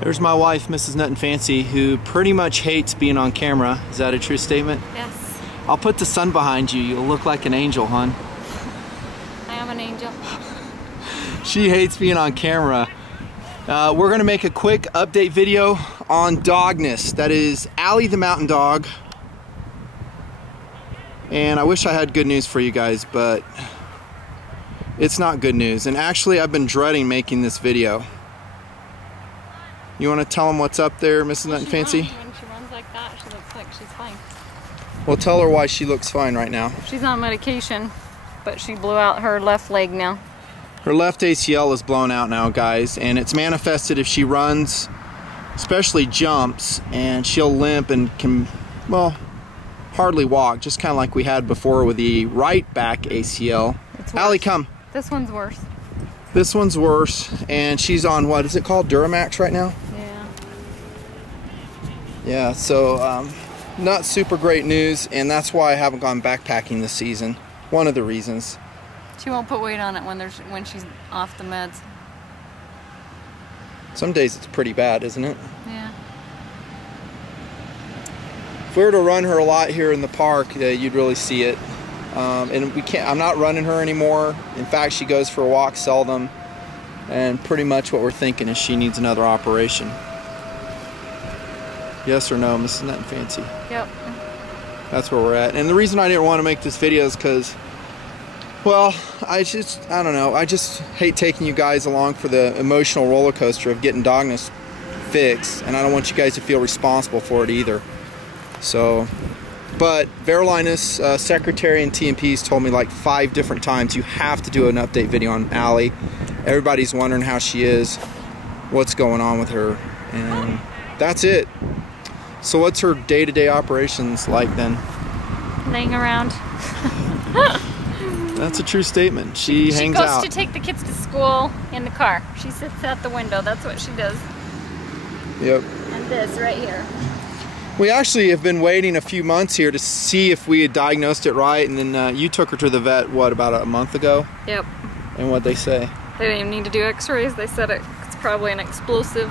There's my wife, Mrs Nutnfancy, who pretty much hates being on camera. Is that a true statement? Yes. I'll put the sun behind you. You'll look like an angel, hon. I am an angel. She hates being on camera. We're gonna make a quick update video on dogness. That is Allie the Mountain Dog. And I wish I had good news for you guys, but it's not good news. And actually, I've been dreading making this video. You want to tell them what's up there, Mrs. Nutnfancy? When she runs like that, she looks like she's fine. Well, tell her why she looks fine right now. She's on medication, but she blew out her left leg now. Her left ACL is blown out now, guys, and it's manifested if she runs, especially jumps, and she'll limp and can, well, hardly walk, just kind of like we had before with the right back ACL. Allie, come. This one's worse. This one's worse, and she's on, what is it called, Duramax right now? Yeah. Yeah, so not super great news, and that's why I haven't gone backpacking this season. One of the reasons. She won't put weight on it when she's off the meds. Some days it's pretty bad, isn't it? Yeah. If we were to run her a lot here in the park, you'd really see it. And we can't. I'm not running her anymore. In fact, she goes for a walk seldom. And pretty much what we're thinking is she needs another operation. Yes or no, Mrs. Nutnfancy? Yep. That's where we're at. And the reason I didn't want to make this video is because, well, I don't know. I just hate taking you guys along for the emotional roller coaster of getting dogness fixed. And I don't want you guys to feel responsible for it either. So, but Verlinus, secretary and TMP's told me like 5 different times you have to do an update video on Allie. Everybody's wondering how she is, what's going on with her, and that's it. So what's her day-to-day operations like then? Laying around. That's a true statement. She hangs out. She goes to take the kids to school in the car. She sits at the window. That's what she does. Yep. And this right here. We actually have been waiting a few months here to see if we had diagnosed it right, and then you took her to the vet, what, about a month ago? Yep. And what'd they say? They didn't even need to do x-rays. They said it's probably an explosive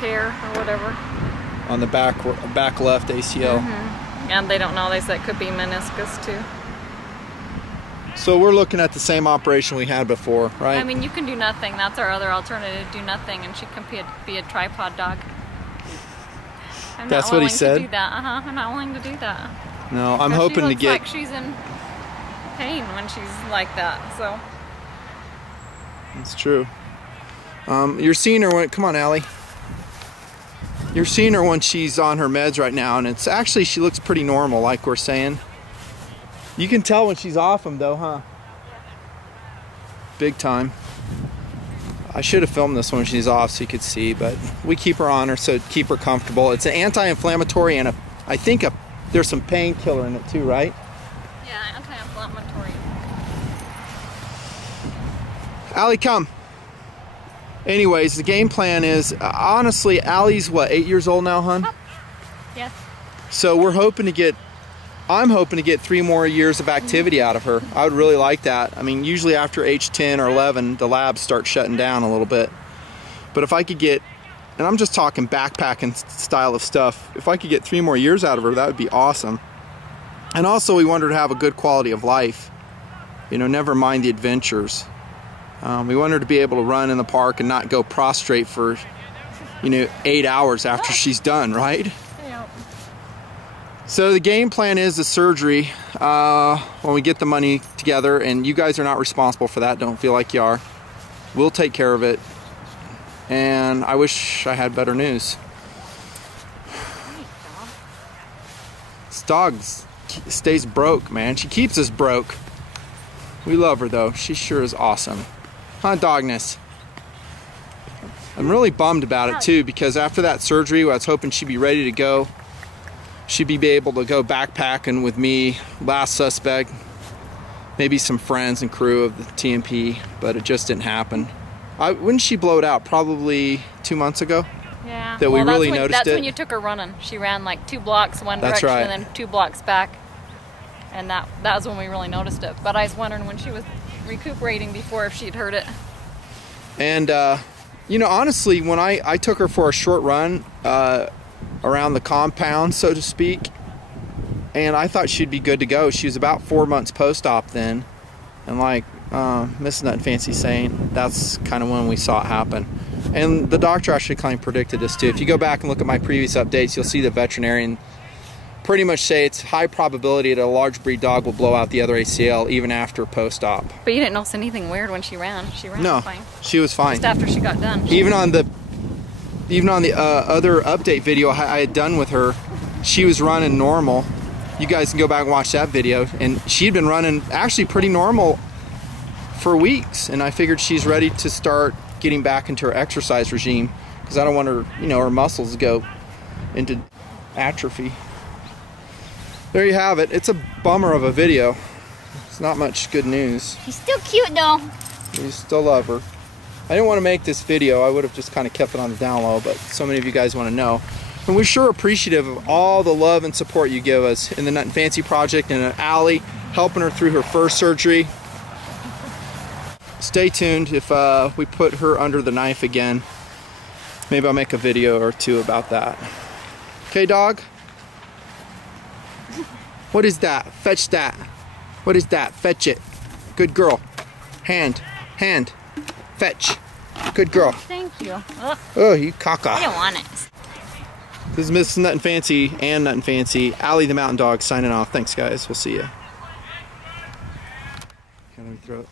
tear or whatever. On the back left ACL. Mm-hmm. And they don't know. They said it could be meniscus too. So we're looking at the same operation we had before, right? I mean, you can do nothing. That's our other alternative, do nothing, and she can be a tripod dog. That's what he said? To do that. I'm not willing to do that. No, I'm hoping to get... like she's in pain when she's like that, so... That's true. You're seeing her when... Come on, Allie. You're seeing her when she's on her meds right now, and it's actually, she looks pretty normal, like we're saying. You can tell when she's off them, though, huh? Big time. I should have filmed this when she's off so you could see, but we keep her on her so keep her comfortable. It's an anti-inflammatory and I think there's some painkiller in it too, right? Yeah, anti-inflammatory. Allie, come. Anyways, the game plan is, honestly, Allie's what, 8 years old now, hon? Yes. So I'm hoping to get 3 more years of activity out of her. I would really like that. I mean, usually after age 10 or 11, the labs start shutting down a little bit. But if I could get, and I'm just talking backpacking style of stuff, if I could get 3 more years out of her, that would be awesome. And also we want her to have a good quality of life. You know, never mind the adventures. We want her to be able to run in the park and not go prostrate for, 8 hours after she's done, right? So the game plan is the surgery when we get the money together, and you guys are not responsible for that. Don't feel like you are. We'll take care of it. And I wish I had better news. This dog stays broke, man. She keeps us broke. We love her though. She sure is awesome. Huh, dogness? I'm really bummed about it too, because after that surgery, I was hoping she'd be ready to go. She'd be able to go backpacking with me, last suspect, maybe some friends and crew of the TMP, but it just didn't happen. When did she blow it out? Probably 2 months ago? Yeah. That we really noticed it? That's when you took her running. She ran like 2 blocks one direction and then 2 blocks back. And that was when we really noticed it. But I was wondering when she was recuperating before if she'd heard it. And You know, honestly, when I took her for a short run around the compound, so to speak, and I thought she'd be good to go. She was about 4 months post-op then, and like Mrs Nutnfancy saying, that's kind of when we saw it happen. And the doctor actually kind of predicted this too. If you go back and look at my previous updates, you'll see the veterinarian pretty much say it's high probability that a large breed dog will blow out the other ACL even after post-op. But you didn't notice anything weird when she ran. She ran fine. No, she was fine. Just after she got done. Even on the other update video I had done with her, she was running normal. You guys can go back and watch that video, and she'd been running actually pretty normal for weeks, and I figured she's ready to start getting back into her exercise regime because I don't want her, you know, her muscles to go into atrophy. There you have it. It's a bummer of a video. It's not much good news. She's still cute though. We still love her. I didn't want to make this video. I would have just kind of kept it on the down low, but so many of you guys want to know. And we're sure appreciative of all the love and support you give us in the Nutnfancy project and Allie, helping her through her first surgery. Stay tuned. If we put her under the knife again, maybe I'll make a video or two about that. Okay, dog? What is that? Fetch that. What is that? Fetch it. Good girl. Hand. Hand. Fetch. Good girl. Thank you. Ugh. Oh, you caca. I don't want it. This is Mrs Nutnfancy and Nutnfancy. Allie the Mountain Dog signing off. Thanks, guys. We'll see you. Let me throw it.